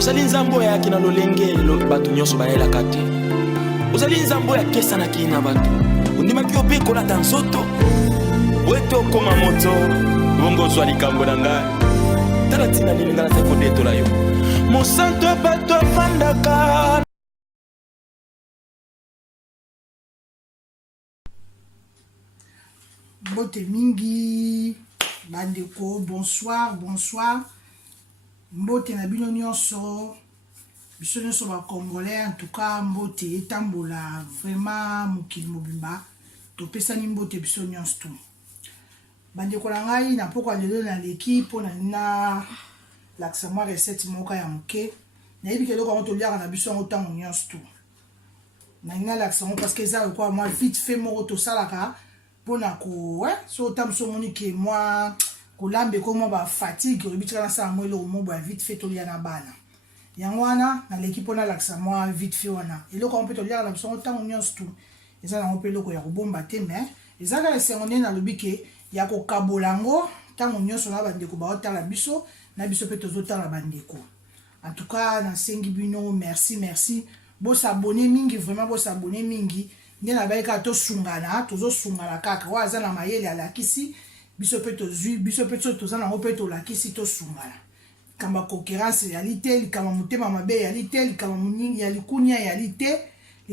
ozali nzambo ya kina lolenge bato nyonso bayelaka te. Ozali nzambo ya kesa na kina bato ondimaki yo mpe kolata nzoto weto okoma moto bongo ozwa likambo na ngai tala ntina nini ngai nazali kodetola yo mosantu ya bato afandaka. Mbote mingi bandeko, bonsoir, bonsoir. Mbote na bino nyonso, biso nyonso ba Congolais, en tout cas mbote etambola vraiment mokili mobimba. Topesani mbote biso nyonso tu. Bandeko na ngai na poko lelo na leki pona na laksa mwa recette moka ya moke. Na yebi keloko ngo toliaka na biso ngo tango nyonso tu. Na ina laksa ngo parce que ça quoi moi vite fait moko to salaka. Pona ko so tam so monike moi ko lambe ko mo ba fatigue obitika na sa mwelo mo ba vite fait tolia na bana yango wana na l'équipe pona laksa moi vite fait wana eloko on peut tolia na biso ntango nyonso tu eza na mpe eloko ya kobomba te mais ezaka esengone na lobike ya ko kabolango ntango nyonso na bandeko ba otala biso na biso pe tozotala bandeko. En tout cas na sengi bino merci bo s'abonner mingi vraiment bo s'abonner mingi. Nena baika to sungana tozo sungala kaka waza na mayele ala kisi biso pe tozui biso pe toza na pe to la kisi to sungala kamba concurrence réalité kama mutema mabe réalité kama muningi ya likunya réalité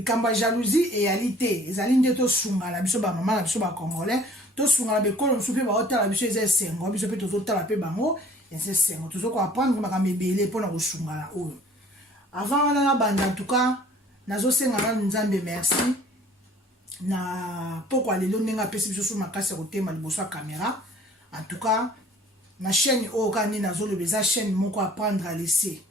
kamba jalousie et réalité ezali nde to sungala biso ba mama na biso ba congolais to sungala be kolo msupe ba otala biso eza sengo biso pe tozo tala pe bango eza sengo tozo ko apprendre makambe belé pona ko sungala oyo avant na banda en tout cas nazo senga na nzambe merci. Na pourquoi les longs pesi biso sur makasi ya kotema liboso ya caméra. En tout cas na chaîne okani nazo le beza chaîne moko apprendre à laisser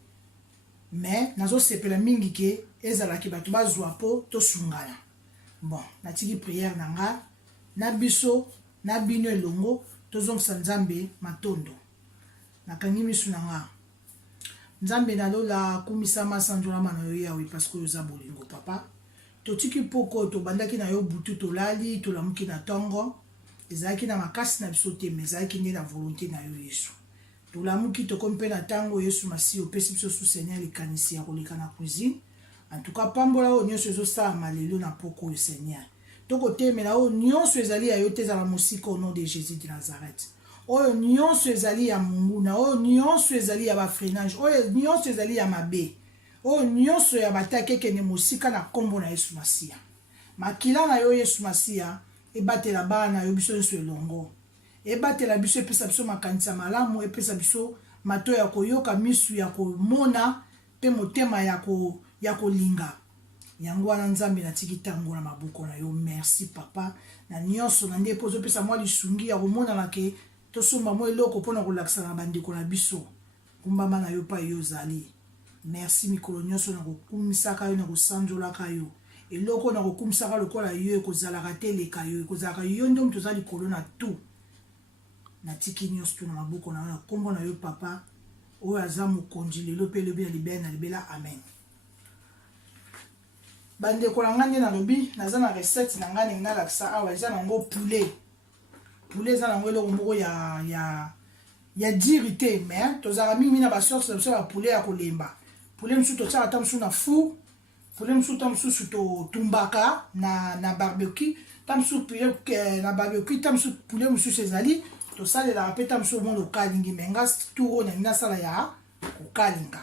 mais nazo sepela mingi ke ezala ki bato bazwa po to sungala bon na tiki prière nanga na biso na bino elongo tozongisa nzambe matondo na kangi misu nanga nzambe nalola kumisa masanjola mana yo yawe parce que oza bolingo papa. Totiki poko to bandaki na yo butu to lali to lamuki na tongo ezaki na makasi na biso te ezaki nde na volonté na yo Yesu to lamuki to kompe na tango Yesu masi opesi biso sous Seigneur likanisi ya koleka na cuisine. En tout cas pambola o nyonso ezosala malelo na poko yo Seigneur toko temela o nyonso ezali ya yo te ezala mosika au nom de Jésus de Nazareth oyo nyonso ezali ya munguna oyo nyonso ezali ya bafreinage oyo nyonso ezali ya mabe o nyonso ya batake kene mosika na kombo na Yesu Masia makila na yo Yesu Masia ebatela bana yo biso nyonso elongo ebatela biso epesa biso makanisa malamu epesa biso mato ya koyoka misu ya komona pe motema ya kolinga yango wana nzambe na tiki tango na mabuko na yo merci papa na nyonso na ndepo zopesa mwa lisungi ya komona na ke tosomba mo eloko pona kolakisa na bandeko na biso kumbama na yo pa yo zali. Merci mikolo nyonso na kokumisaka yo na kosanjolaka yo eloko na kokumisaka lokola yo ekozalaka te leka yo ekozalaka yo nde moto oza likolo na tu na tiki nyonso tu na maboko na yo na kombo na yo papa oyo aza mokonzi lelo mpe elobi na libela na libela amen. Bandeko na ngai nde nalobi naza na recette na ngai ndenge nalakisa awa eza nango poulet eza nango eloko moko ya diri te mais tozalaka mingi na basorte na biso ya poulet ya kolemba. Poulet msuto tshaka ta msu na four, poulet msu ta msu to tumbaka na barbecue, ta msu poulet na barbecue, ta msu poulet msu sezali, to sale la pe ta msu mon kalingi menga turo na ina sala ya kokalinga.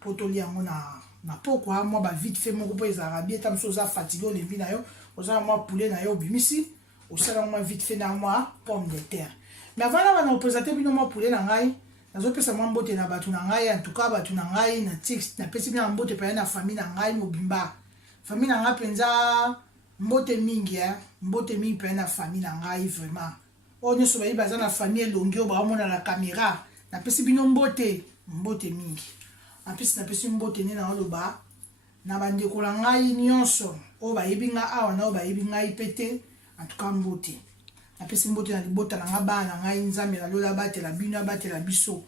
Poto liango na pokwa moi ba vite fait moko po ezala bien ta msu za fatigué le na yo, oza moi poulet na yo bimisi, osala moi vite fait na moi pomme de terre. Mais avant là on présenter bino moi poulet na ngai. Nazopesa mwa mbote na batu na ngai en tout cas batu na ngai na tix na pesi bien mbote pa na famille na ngai mobimba famille na ngai penza mbote mingi mbote mingi pa na famille na ngai vraiment o nyoso ba ibaza na famille elongi ba mona la caméra na pesi bino mbote mingi en plus na pesi mbote ne na loba na bandeko na ngai nyonso o ba yebinga awa na o ba yebinga ipete en tout cas mbote apesi mbote na libota na ngaba na ngai nzambe na lola batela bino abatela biso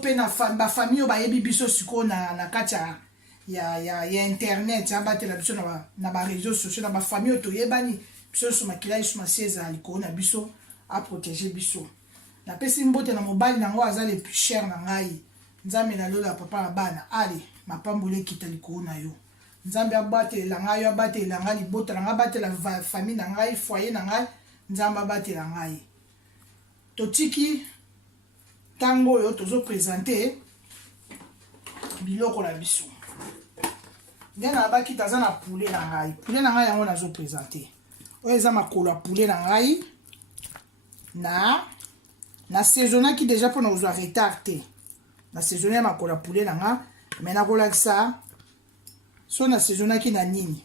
pe na famille ba yebi biso siko na kati ya internet abatela biso na ba réseaux sociaux na ba famille to yebani biso so makila Yesu masieza aliko na biso a protéger biso na pesi mbote na mobali na ngo aza le plus cher na ngai nzambe na lola papa na bana ale mapambole kita likolo na yo nzambe abatelela ngai yo abatelela ngai libota na ngai abatela famille na ngai foyer na ngai nzambe abatela ngai totiki ntango oyo tozopresente biloko na biso nde na bakita aza na poulet na ngai yango nazopresente oyo eza makolo ya poulet na ngai na saisonnaki déjà mpona kozwa retard te na saisonne ya makolo ya poulet na nga me nakolakisa so na saisonnaki na nini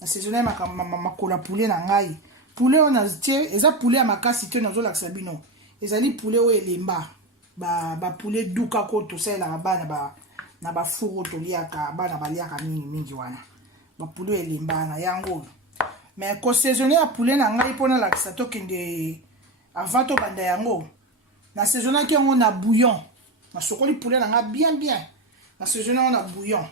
na saisonne ya makolo ya poulet na ngai poulet oyo natie eza poulet ya makasi te nazolakisa bino ezali poulet oyo elemba bapoulet duka ko tosalelaka bana na bafuru oyo toliaka bana baliaka mingi wana bapoulet oyo elemba na yango oyo me kosaisonne ya poulet na ngai mpona lakisa tokende avant tobanda yango na saisonnaki yango na bouillon nasokoli poulet na ngai bien na saisonne yango na bouillon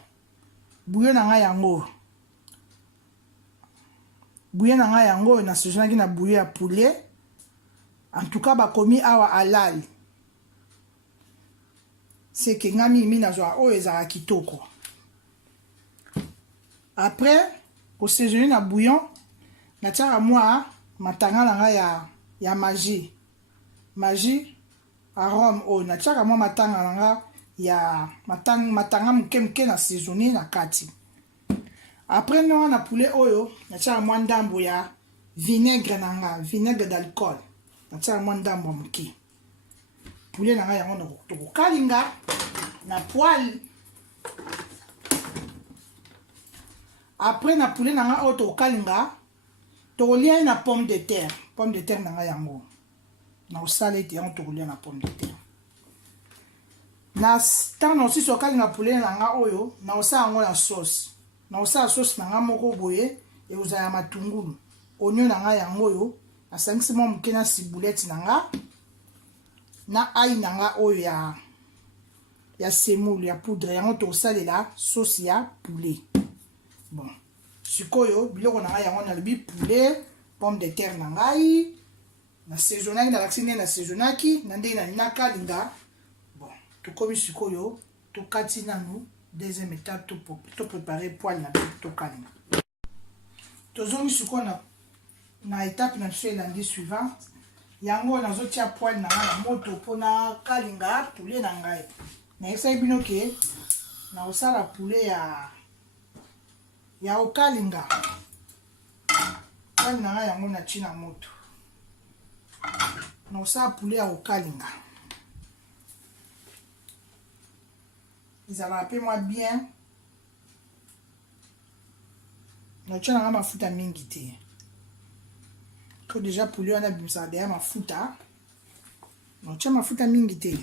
na ngai yango na saisonnaki na bouillon ya poulet en tout cas bakomi awa halal seke nga mingi nazwa oyo ezalaka kitoko après kosaisonne na bouillon natiaka mwa matanga na ngai ya magie arome oyo natiaka mwa matanga na ngai ya matanga moke na saisonne na kati après nonga na poulet oyo natiaka mwa ndambo ya vinaigre na ngai vinaigre d'alcool natiaka mwa ndambo ya moke poulet na ngai yango tokokalinga na poêle après na poulet na ngai oyo tokokalinga tokolia na pomme de terre na ngai yango na osala ete yango tokolia na pomme de terre na ntango na osisi okalinga poulet na ngai oyo na osala yango na sauce na ngai moko boye ekozala ya matungulu onio na ngai yango oyo nasangisi mwa moke na ciboulette na ngai na ai na ngai oyo ya semoule ya poudre yango tokosalela sauce ya poulet bon sikoyo biloko na ngai yango nalobi poulet pomme de terre na ngai na saisonnaki nalakisi ndenge na saisonnaki na ndenge nali nakalinga bon tokomi sikoyo tokati nanu deuxième étape toprépare poêle na biso tokalinga tozongi sikoyo na étape na biso elandi suivant yango nazotia poêle na ngai na moto mpona kalinga poulet na ngai nayebisaki bino ke nakosala poulet ya okalinga poêle na ngai yango natie na moto nakosala poulet ya okalinga ezalaka mpe mwa bien natia na ngai mafuta mingi te ko déjà poulet wana bimisaka deya mafuta natia mafuta mingi te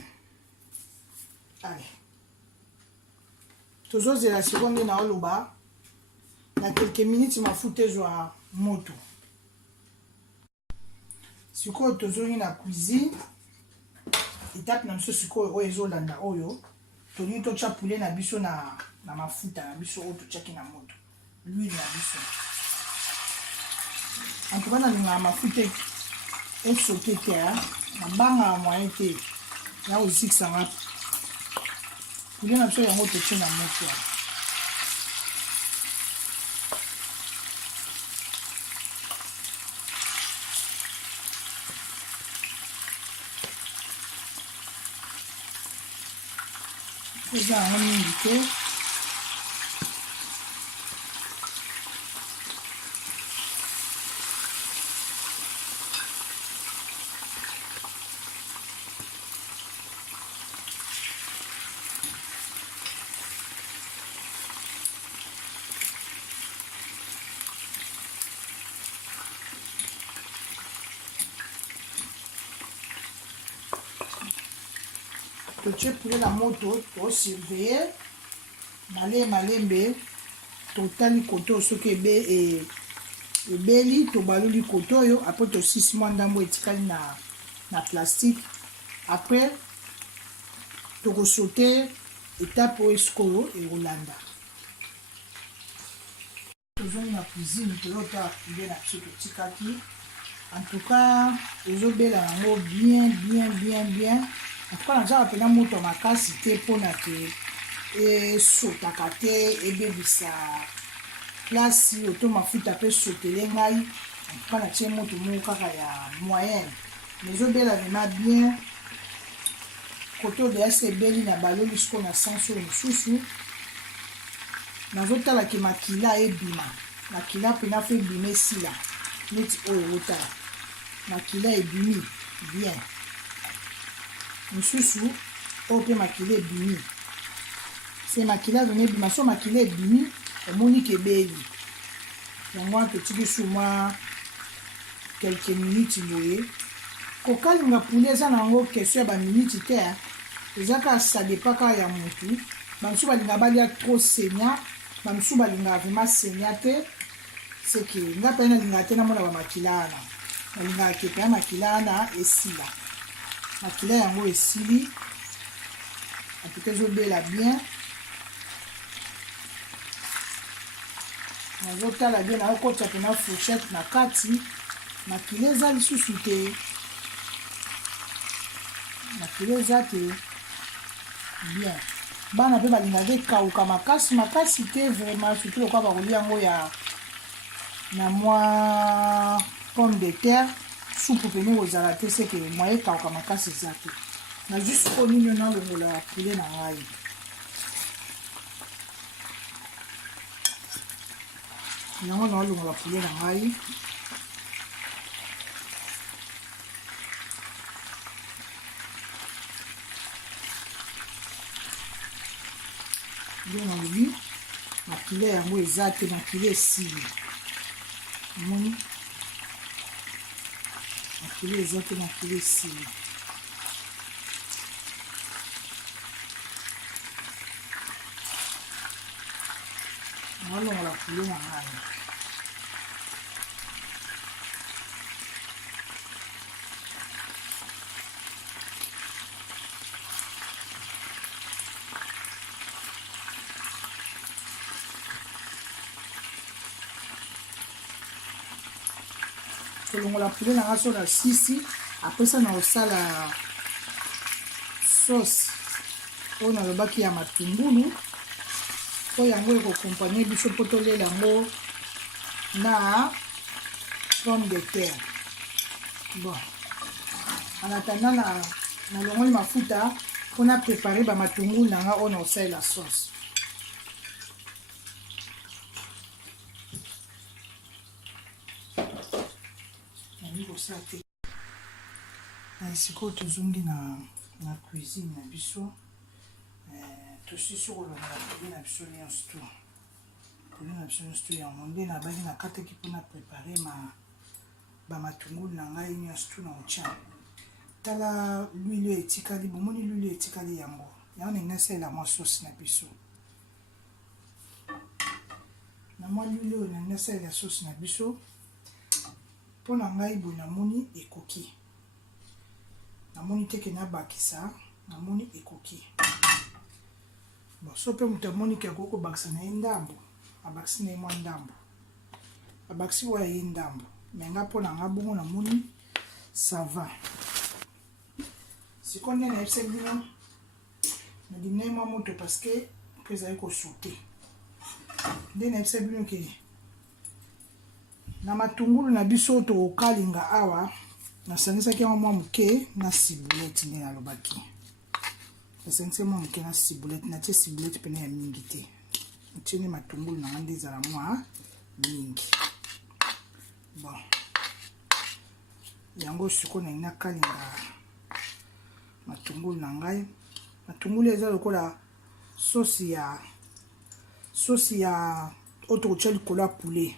ale tozozela sekonde na oloba na quelques minutes mafuta ezwa moto sikoyo tozongi na cuisine étape na biso sikoyo oyo ezolanda oyo tolingi totia poulet na biso na mafuta na biso oyo totiaki na moto l'huile na biso antuka nalingaka mafuta esote te nabangaka moyen te ya kozikisanga poulet na biso yango totie na moto eza yango mingi te totie poulet na moto tosurveille malembe totali koto soki ebeli tobaloli koto oyo apres tosisi mwa ndambo etikali na plastique apres tokosaute étape oyo sikoyo ekolanda tozongi na cuisine tozotala poulet na biso totikaki en tout cas ezobela yango bien mpona nzaka mpena moto makasi te mpona ke esotaka te ebebisa plasi oto mafuta mpe sotele ngai mpona tie moto moko kaka ya moyenne mais ezobela vraimen bien kote odeya se ebeli na baloli siko na sanso mosusu nazotalaki makila ebima makila mpena mpe ebima esila neti oyo otala makila ebimi bien mosusu oyo mpe makila ebimi se makila vraimen ebima so makila ebimi omoni kebeli yango wana totiki su mwa quelques minutes boye kokalinga poulet eza na yango question ya baminiti te eza kaka sadepa kaka ya motu bamosusu balinga balia trop senya bamosusu balingaka vraimen senya te seke nga mpe nalingaka te namona bamakila wana nalingaka ke mpe makila wana esila makila yango esili apute ezobela bien nazotala bien naokotisa mpena fourchette na kati makila eza lisusu te makila eza te bien bana mpe balingaka ekauka makasi te vraiment surtout lokwa bakolia yango ya na mwa pomme de terre supu pene kozala te seke mwa ekauka makasi eza te na juste po nini nalongola poulet na ngai yango naolongola poulet na ngai nde nalobi makila yango eza te makila esili omoni makila eza te makila esili naolongola poulet na ngai kolongola poulet na ngai so na sisi apesa na kosala sauce oyo nalobaki ya matungulu oyo yango ekokompanie biso mpo tolela yango na pomme de terre bon anatanda nalongoli mafuta mpona prepare bamatungulu na ngai oyo na kosalela sauce sikoyo tozongi na cuisine na biso tosisi kolongola poulet na biso nyonso tu poulet na biso nyonso tu yango nde nabaki nakataki mpona prepare bamatungulu na ngai nyonso tu na otya tala l'huile etikali bomoni l'huile etikali yango ndenge nasalela mwa sauce na biso na mwa l'huile oyo ndenge nasalela sauce na biso mpo na ngai boye namoni ekoki namoni teke nabakisa namoni ekoki bon so mpe moto amoni ke akoki kobakisa na ye ndambo abakisi na ye mwa ndambo abakisi oyo ye ndambo me nga mpo na nga bongo namoni sava sikoyo nde nayebisa bino nadimi na ye mwa moto parceke mpe ezali kosoute nde nayebisa bino ke na matungulu na biso oyo tokokalinga awa nasangisaki yango mwa moke na ciboulette nde nalobaki nasangisi mwa moke na ciboulette natie ciboulette pene ya mingi te ntieni matungulu na nga nde ezala mwa mingi bon yango sikoyo nalingi nakalinga matungulu na ngai matungulu eza lokola sosi ya oyo tokotya likolo ya poulet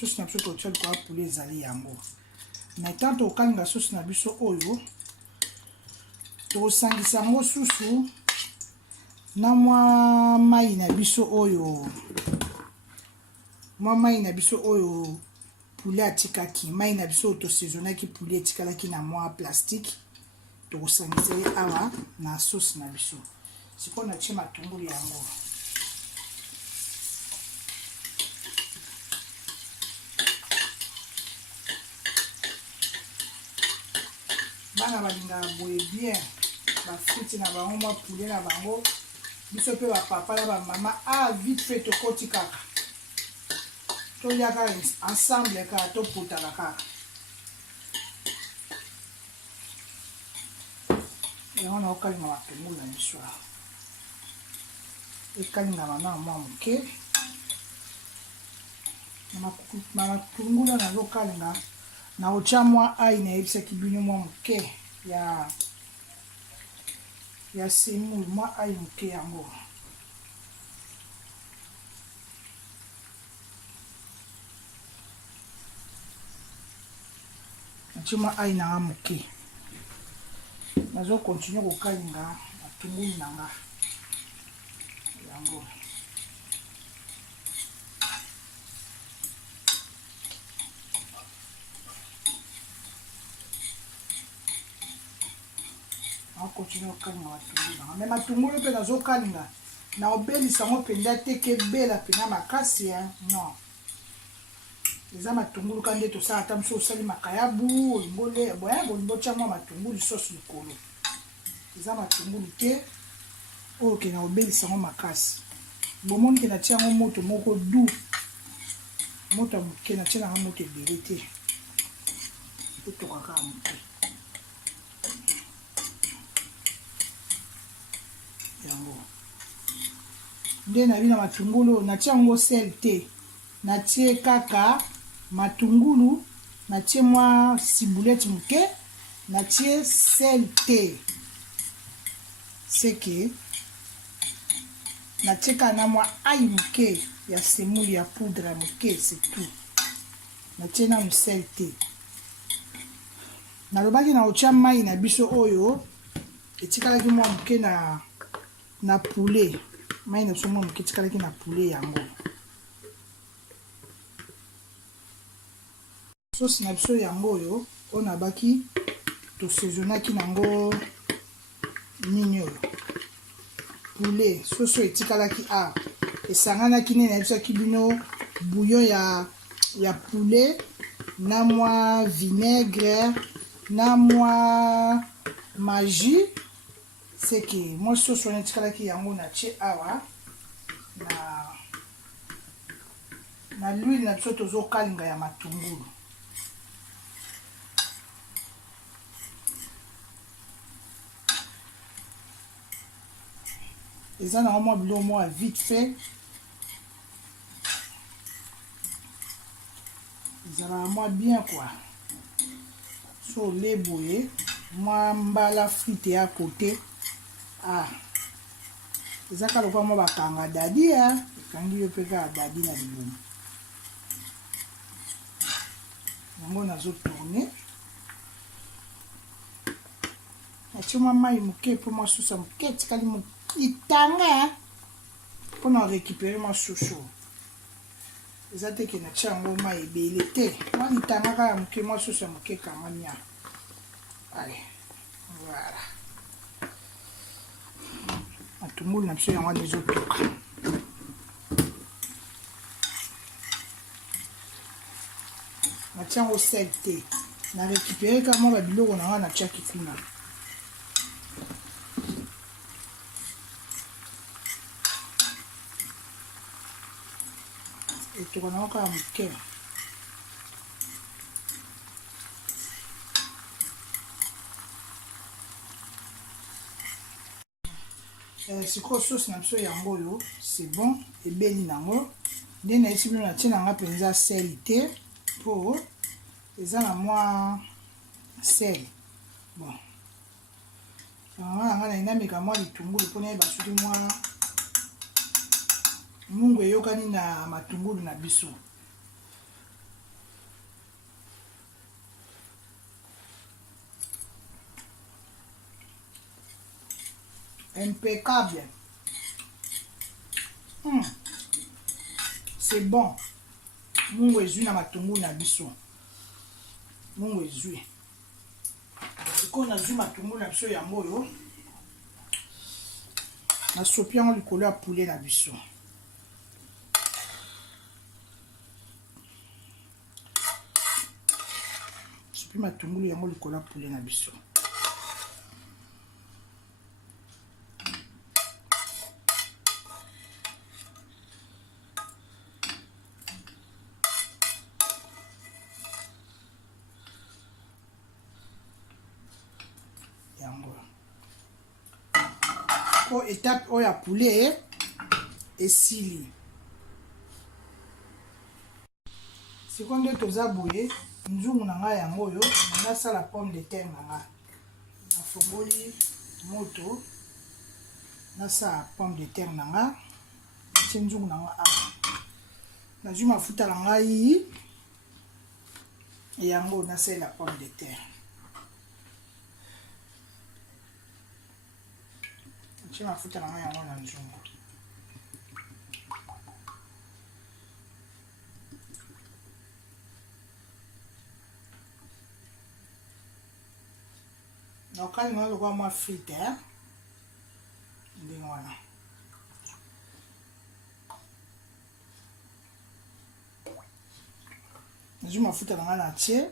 sosi na biso tokotya likolo ya poulet ezali yango na etant tokokalinga sosi na biso oyo tokosangisa yango susu na mwa mai na biso oyo poulet atikaki mai na biso oyo tosaisonaki poulet etikalaki na mwa plastique tokosangisa ye awa na sosi na biso sikoyo natie matungulu yango bana balingaka boye bien bafrite na bango mwa poulet na bango biso mpe bapapa na bamama vite fait tokoti kaka toliaka ensemble kaka toputaka kaka yango na okalinga matungulu na biso ekalingama na mwa moke na matungulu nazokalinga na otya mwa ai nayebisaki bino mwa moke ya semulu mwa ai moke yango natye mwa ai nanga moke nazokontinue kokalinga matungulu nanga yango continue kokalinga matungulu nanga me matungulu mpe nazokalinga na obelisa yango mpenza te kebela mpena makasi non eza matungulu ka nde tosala ata mosu osali makayabu olingole bolingo tya mwa matungulu sosi likolo eza matungulu te oyo ke na obelisa yango makasi bomoni ke natia yango moto moko du moto ya moke natia nanga moto ebele te etokaka ya moke yango nde nabi na matungulu natia yango sel te natie kaka matungulu natie mwa ciboulette moke natie sel te seke natie kaka na mwa ai moke ya semulu ya poudre moke c'est tout natie nanu sel te nalobaki na otya mai na biso oyo etikalaki mwa moke na poulet mai na biso mwa moke etikalaki na poulet yango sosi na biso yango oyo oyo nabaki tosezonaki nango nini oyo poulet soso etikalaki esanganaki nini nayebisaki bino bouillon ya poulet na mwa vinaigre na mwa magie seke mwa soso wana etikalaki yango natie awa na l'huile na biso tozokalinga ya matungulu eza na mwa biloko mwa vite fait ezalaka mwa bien quoi so oleboye mwa mbala frite ya kote eza kaka lokwa mwa bakanga dadi ekangi yo mpe kaka dadi na libumu yango nazotourne natie mwa mai moke mpo mwa susa moke etikali itanga mpona récupérer mwa susu eza te ke natia yango mai ebele te mwa litanga kaka moke mwa susu ya moke kamania ale voilà matungulu na biso yango wana ezotoka natia yango sel te na récupérer kaka mwa babiloko na wana natiaki kuna etoka nango kaka moke sikoyo sosi na biso yango oyo c'est bon ebeli nango nde nayesi bino natie nanga mpenza sel te mpo eza na mwa sel bon yango nanga nainameka mwa litungulu mpona yeba soki mwa mungu eyokani na matungulu na biso impeccable c'est bon mungu ezwi na matungulu na biso mungu ezwi sikoyo nazwi matungulu na biso yango oyo nasopi yango likolo ya poulet na biso sopi matungulu yango likolo ya poulet na biso yango po étape oyo ya poulet esili sikoyo nde toza boye nzungu na ngai yango oyo nasala pomme de terre na ngai nafongoli moto nasala pomme de terre na ngai tie nzungu na ngai awa nazwi mafuta na ngai yango nasalela pomme de terre tie mafuta na ngai yango na nzungu naokalinga na lokwa mwa frite ndenge wana nazwi mafuta na ngai na tie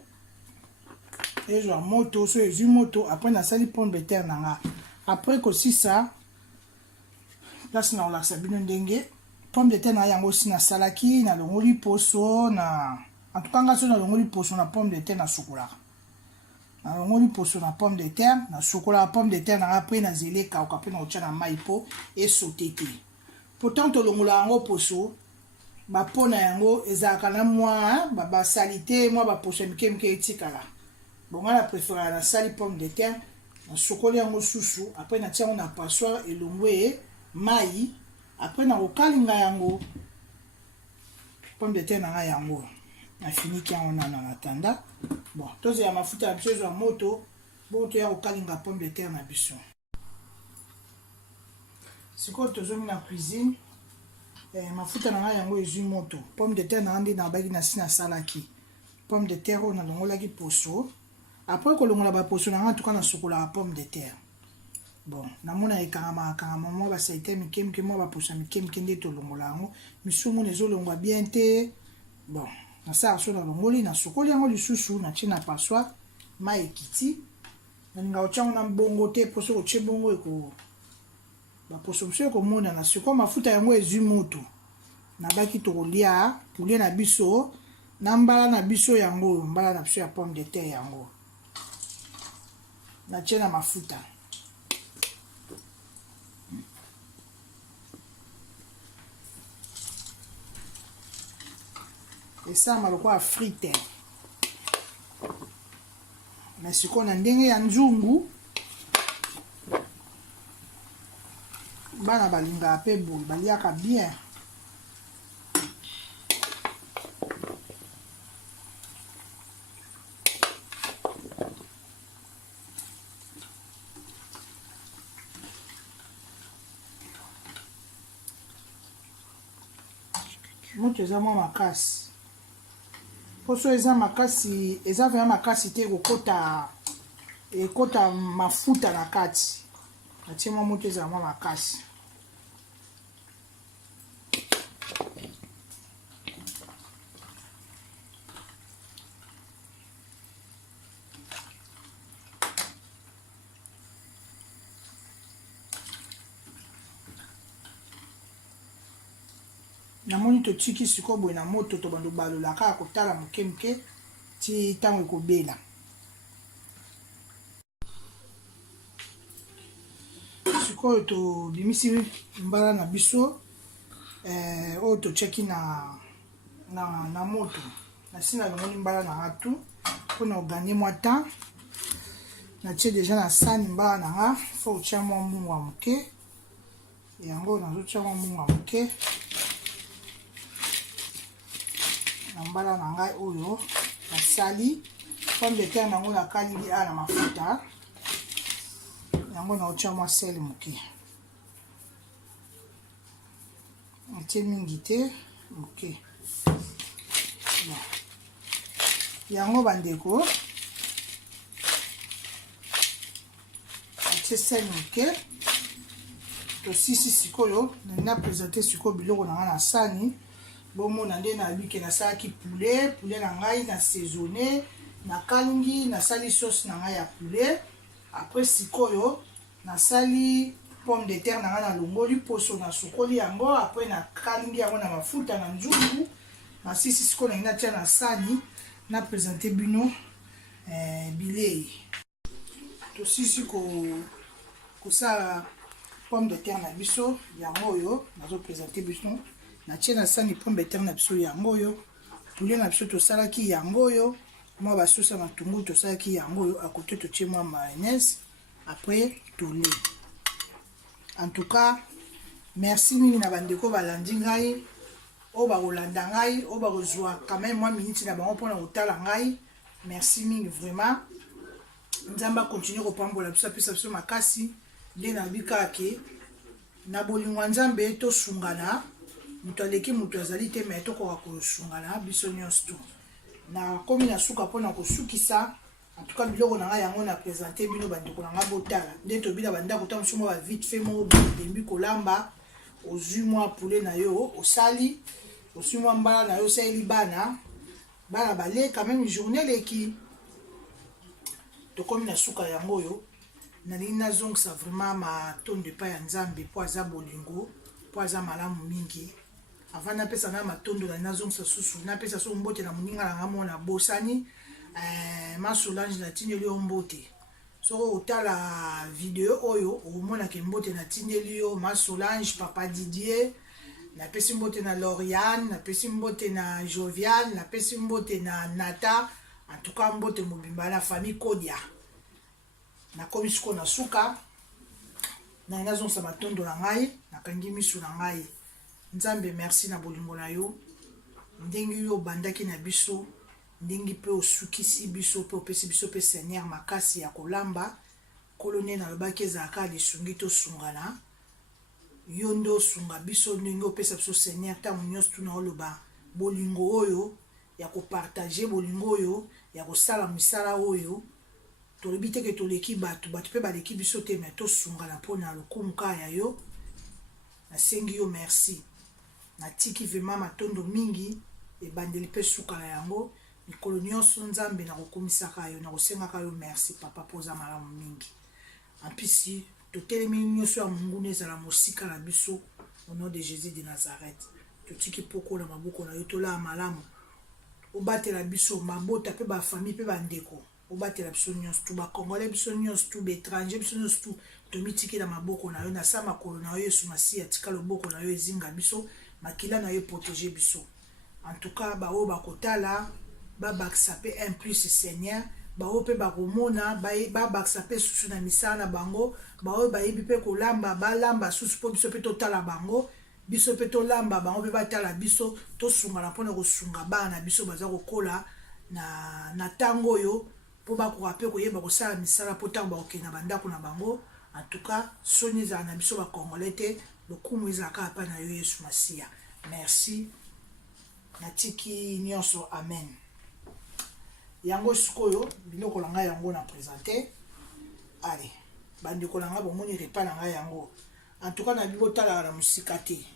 ezwa moto so ezwi moto apres nasali pomme de terre na ngai apres kosisa place na kolakisa bino ndenge pomme de terre na yango osi nasalaki nalongoli poso na antuka ngai so nalongoli poso na pomme de terre nasukolaka nalongoli poso na pomme de terre nasukolaka pomme de terre na ngai apres nazeli ekauka mpe nakotia na mai mpo esote te pourtant tolongola yango poso bapo na yango ezalaka na mwa basali te mwa baposo ya mike mike etikala bonga na préférera nasali pomme de terre nasokoli yango susu apres natia yango na passoire elongwe mai apres nakokalinga yango pomme de terre na ngai yango nafiniki yango nano na tanda bon tozela mafuta na biso ezwa moto bon toya kokalinga pomme de terre na biso sikoyo tozomi na cuisine mafuta na ngai yango ezwi moto pomme de terre na ngai nde nabaki nasi nasalaki pomme de terre oyo nalongolaki poso apres kolongola baposo na ngai antuka nasukolaka pomme de terre bon namona ekangama mwa basalite mike mike mwa baposo mike mike nde tolongola yango misunguna ezolongwa bien te bon nasala so nalongoli nasokoli yango lisusu natie na passoire mai ekiti nalinga kotia yango na bongo te poso kotie bongo eko baposo mosusu ekomonana sikoyo mafuta yango ezwi moto nabaki tokolia poulet na biso na mbala na biso yango mbala na biso ya pomme de terre yango natie na mafuta esalama lokola frite na sikoyo na ndenge ya nzungu bana balingaka mpe boye baliaka bien moto eza mwa makasi poso eza makasi eza vraiment makasi te ekota mafuta na kati natie mwa moto ezala mwa makasi namoni totiki sikoyo boye na moto tobando balola kaka kotala moke moke ti ntango ekobela sikoyo tobimisi mbala na biso oyo totiaki na moto nasi nalongoli mbala na nga tu mpona oganye mwa temps natie deja na sani mbala na nga fo otia mwa mbungu ya moke yango nazotia mwa mbungu ya moke na mbala na ngai oyo nasali pomme de terre nango nakalingi awa na mafuta yango naotia mwa sele moke natie mingi te moke yango bandeko natie sele moke tosisi sikoyo na présente sikoyo biloko na ngai na sani bomona nde nalobiki nasalaki poulet na ngai na saisonné nakalingi nasali sauce na ngai ya poulet apres sikoyo nasali pomme de terre na ngai nalongoli poso nasokoli yango apres nakalingi yango na mafuta na nzungu nasisi sikoyo nangi natia na sani na présente bino bilei tosisi kosala pomme de terre na biso yango oyo nazopresente biso natie na sani pomme de terre na biso yango oyo poulet na biso tosalaki yango oyo mwa basosa matungulu tosalaki yango oyo akote totie mwa mayonnaise après tole. En tout cas merci mingi na bandeko balandi ngai oyo bakolanda ngai oyo bakozwa quand même mwa miniti na bango mpona kotala ngai merci mingi vraiment. Nzambe akontinue kopambola biso apesa biso makasi nde nayebi kaka ke na bolingo ya Nzambe tosungana moto aleki moto azali te me tokoka kosungana biso nyonso tu na komi na suka mpona kosukisa. En tout cas biloko na ngai yango na présente bino bandeko na ngai botala nde tobila bandako ta mosusu mwa vite fait moko bembi kolamba ozwi mwa poulet na yo osali ozwi mwa mbala na yo osaleli bana bale quand même journée leki tokomi na suka yango oyo nalingi nazongisa vraiment matondo epai ya Nzambe mpo aza bolingo mpo aza malamu mingi. Avant napesa na matondo na nazongisa susu napesa so mbote na moninga na nga mona bosani ma Solange natindeli yo mbote soko otala video oyo omona ke mbote natindeli yo ma Solange, papa Didier, napesi mbote na Lauriane, napesi mbote na Jovial, napesi mbote na Nata. En tout cas mbote mobimba na famille Kodia na komi siko na suka na nazongisa matondo na ngai nakangi misu na ngai. Nzambe merci na bolingo na yo ndenge yo bandaki na biso ndenge pe osukisi biso pe opesi biso pe Seigneur makasi ya kolamba kolone na lobaki ezalaka lisungi tosungana yo nde osunga biso ndenge opesa biso Seigneur ntango nyonso tuna oloba bolingo oyo ya kopartage bolingo oyo ya kosala misala oyo tolobi te ke toleki bato pe baleki biso te me tosungana mpona lokumu kaka ya yo. Nasengi yo merci natiki vraiment matondo mingi ebandeli mpe suka na yango mikolo nyonso Nzambe nakokomisaka yo nakosengaka yo merci papa poza malamu mingi. Ampisi totelemi nyonso ya monguna ezala mosika na biso au nom de Jésus de Nazareth totiki poko na maboko na yo tolaa malamu obatela biso mabota pe ba famille pe bandeko obatela biso nyonso tu ba Congolais biso nyonso tu étranger biso nyonso tu tomitiki na maboko na yo na sa makolo na yo Yesu Masiya tika loboko na yo ezinga biso makila na yo protéger biso. En tout cas bao bakotala babakisa pe un plus Seigneur bao pe bakomona babakisa pe susu na misala na bango bao bayebi pe kolamba balamba susu po biso pe totala bango biso pe tolamba bango pe batala biso tosungana mpona kosunga bana biso baza kokola na ntango oyo po bakoka pe koyeba kosala misala mpo ntango bakokende na bandako na bango. En tout cas soni ezala na biso bakongolais te lokumu ezalaka apa na yo Yesu Masiya merci natiki nyonso amen. Yango sikoyo biloko na ngai yango na présenter allez bandeko na ngai bomoni repas na ngai yango. En tout cas na bibotala na musika te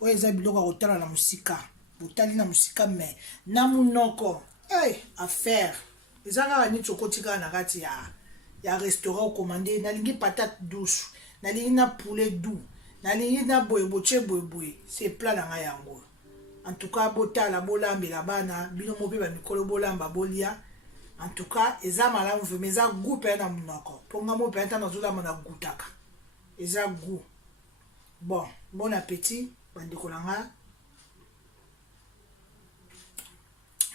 oyo eza biloko ya kotala na musika botali na musika me na munoko affaire eza kaka niti okoti kaka na kati ya restaurant okomande nalingi patate douce nalingi na poulet doux nalingi na boye boye c'est plat na ngai yango. En tout cas botala bolambela bana bino mo pe ba mikolo bolamba bolia. En tout cas eza malamu vraiment eza goût pe na munoko ponga mo pe ntana zolamba na gutaka eza goût. Bon appétit bandeko na nga.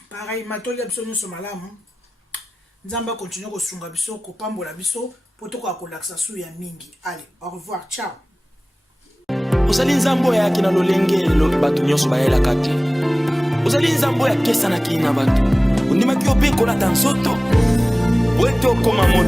Pareil matoli biso nyonso malamu Nzambe continue kosunga biso kopambola biso po tokoka kolakisa su ya mingi. Allez au revoir ciao. Ozali Nzambe yaki na lolenge bato nyonso bayelaka te ozali Nzambe ya kesa na kina bato ondimaki ope kolata nzoto po ete okoma moto